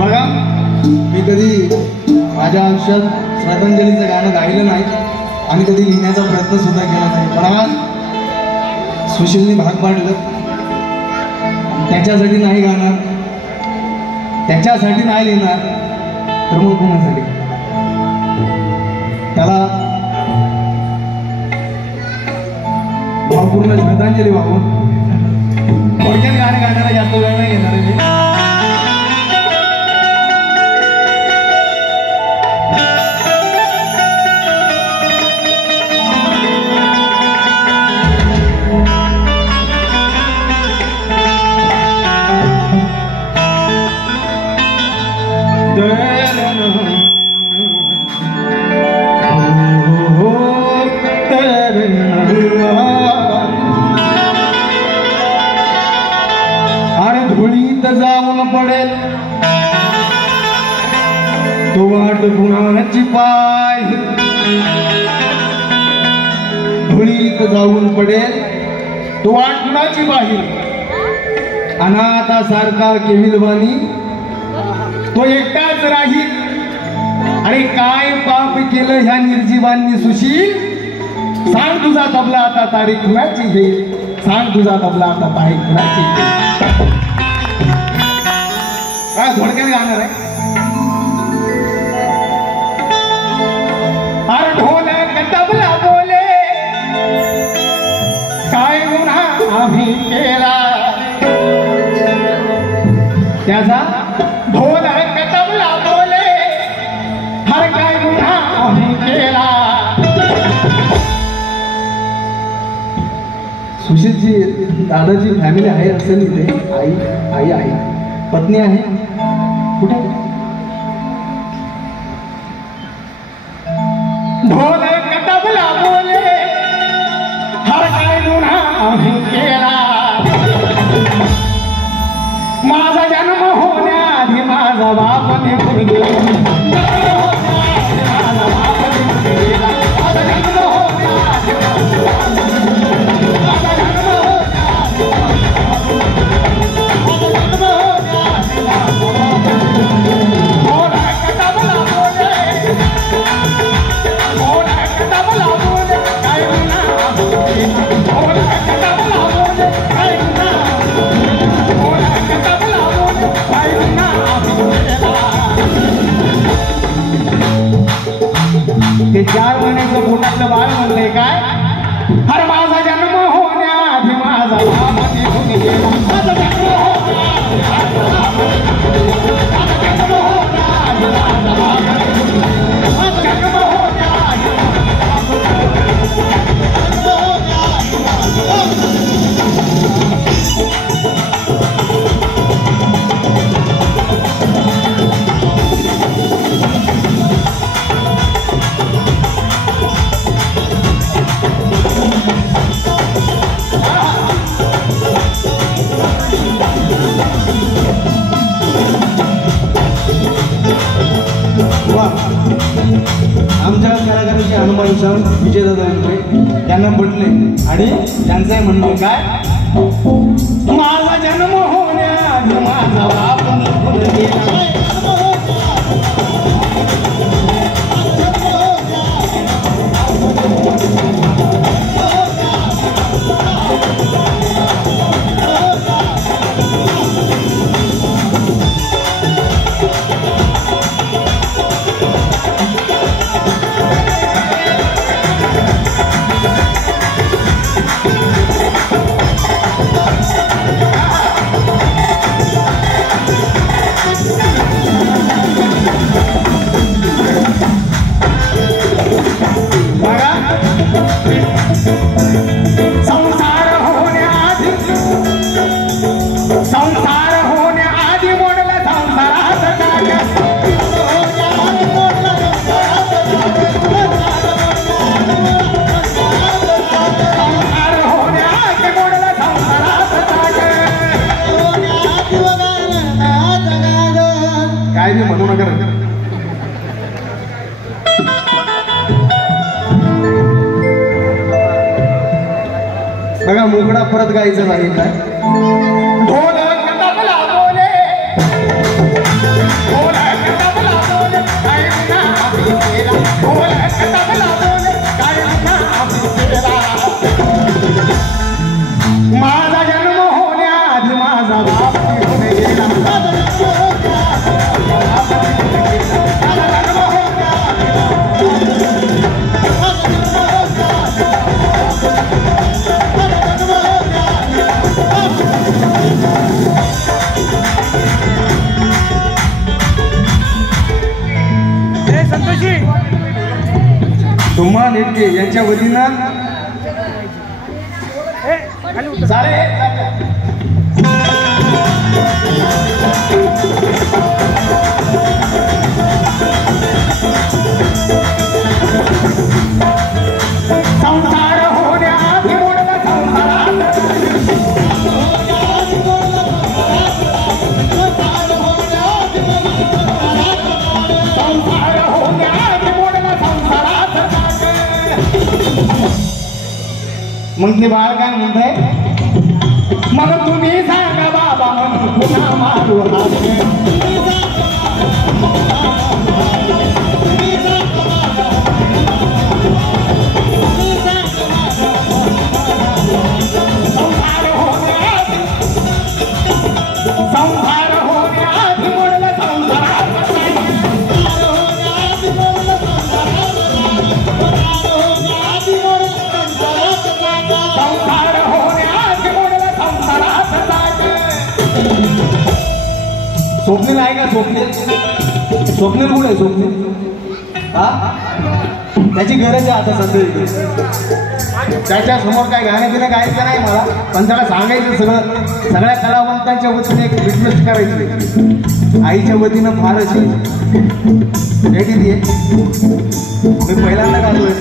बघा मी कधी माझ्या आयुष्यात श्रद्धांजलीचं गाणं गायलं नाही आणि कधी लिहिण्याचा प्रयत्न सुद्धा केला नाही, पण आज सुशीलनी भाग पाडलं. त्याच्यासाठी नाही गाणार, त्याच्यासाठी नाही लिहिणार, तर मग कोणासाठी? त्याला भावपूर्ण श्रद्धांजली वाहून थोडक्यात गाणे गाण्याला जास्त वेळ नाही घेणार आहे मी. धुळीत जाऊन पडेल तो वाट गुणाची पाय, धुळीत जाऊन पडेल तो वाट गुणाची बाहेर. अनाथासारखा केविलवाणी तो एकटाच राहील. आणि काय पाप केलं ह्या निर्जीवांनी सुशील? सांग तुझा तबला आता तारीख कुणाची घेईल, सांग तुझा तबला आता तारीख कुणाची घेईल. काय थोडक्यात गाणार आहे. अरे ढोलक तबला बोले काय गुन्हा आम्ही केला, त्याचा ढोलक तबला बोले हर काय गुन्हा आम्ही केला. सुशीलची दादाची फॅमिली आहे असेल इथे, आई आहे, पत्नी आहे, कुठे? ढोलक तबला बोले हर काय गुन्हा आम्ही केला. माझा जन्म होण्याआधी माझा बाप निघून गेला, माझा बाप निघून गेला. माझा जन्म होण्याआधी ते 4 महिन्याचं पोटातलं बाळ म्हणलंय काय? अरे माझा जन्म होण्याआधी माझा बाप निघून गेला, माझा जन्म होण्याआधी माझा बाप निघून गेला, माझा जन्म होण्याआधी माझा बाप निघून गेला, माझा जन्म होण्याआधी आमच्या कलाकारांचे हनुमान सर विजयदादा यांचे यांना पटले आणि त्यांचं म्हणणं काय? माझा जन्म होण्याआधी माझा बाप निघून गेला. म्हणू नका. बघा मोकळा परत गायचं नाही काय. ढोलक तबला बोले तुम्हा नेटके यांच्या वतीनं संसार होण्याआधी मोडला संसारात संसार होण्याआधी मोडला संसारात मग ते बाळ काय म्हणताय मग तुम्ही सांगा बाबा म्हणून पुन्हा मारू संसार होण्याआधी मोडला संसारात संसार होण्याआधी मोडला संसारात स्वप्नील आहे का स्वप्नील स्वप्नील कुठे आहे स्वप्नील हा त्याची गरज आहे आता सध्या त्याच्या समोर काय गाणं बिणं गायचं नाही मला पण त्याला सांगायचं सगळ्या कलावंतांच्या वतीने एक रिक्वेस्ट करायची आईच्या वतीनं फार अशी किती आहे मी पहिल्यांदा गातोय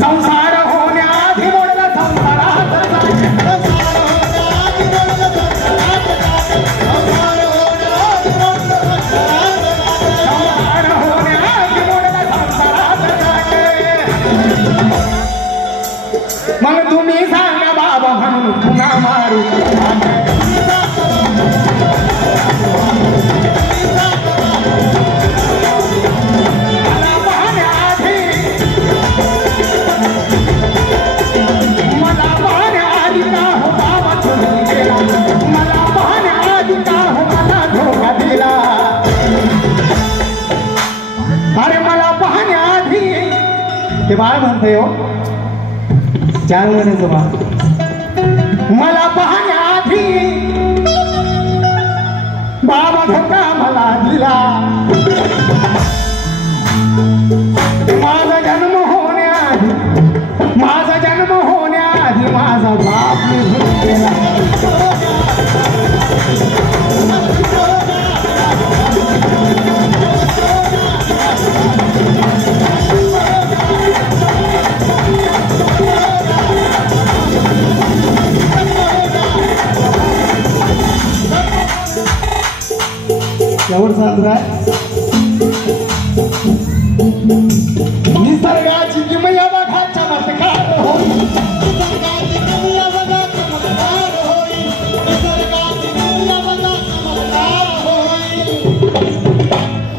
संसार होण्याआधी मोडला संसारात मग तुम्ही सांगा बाबा म्हणून पुन्हा मारू मला पाहण्याआधी का हो बाबा तुम्ही गेला मला पाहण्याआधी का हो मला धोका दिला अरे मला पाहण्याआधी ते बाळ म्हणते हो 4 महिन्याचं बाळ मला पाहण्याआधी बाबा धोका मला दिला माझा जन्म होण्याआधी माझा बाप निघून गेला एवढं सांगता निसर्गाची किमया बघा चमत्कार होई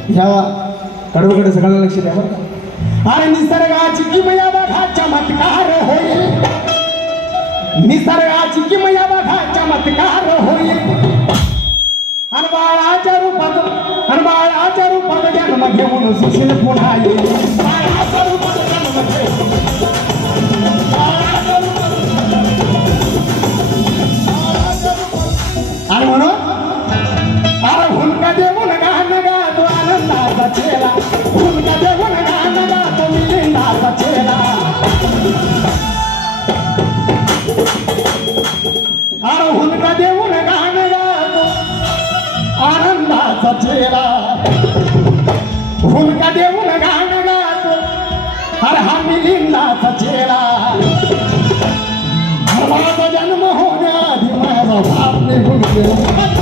ह्या कडवकडे सगळ्यांना लक्ष द्या अरे निसर्गाची किमया बघा चमत्कार होई निसर्गाची किमया बघा चमत्कार होई बाळाच्या रूपात जन्म घेऊन सुशील पुन्हा येईल बाळाच्या रूपात जन्म आणि म्हणून अरे हुंका देऊन गाणं गातो आनंदाचा चेला हुंका देऊन गाणं गातो मिलिंदाचा चेला अरे हुंका देऊन गाणं गातो आनंदाचा चेहरा हुंका देऊन गाणं गातो अरे हा मिलिंदाचा चेहरा माझा जन्म होण्याआधी माझा बाप निघून गेला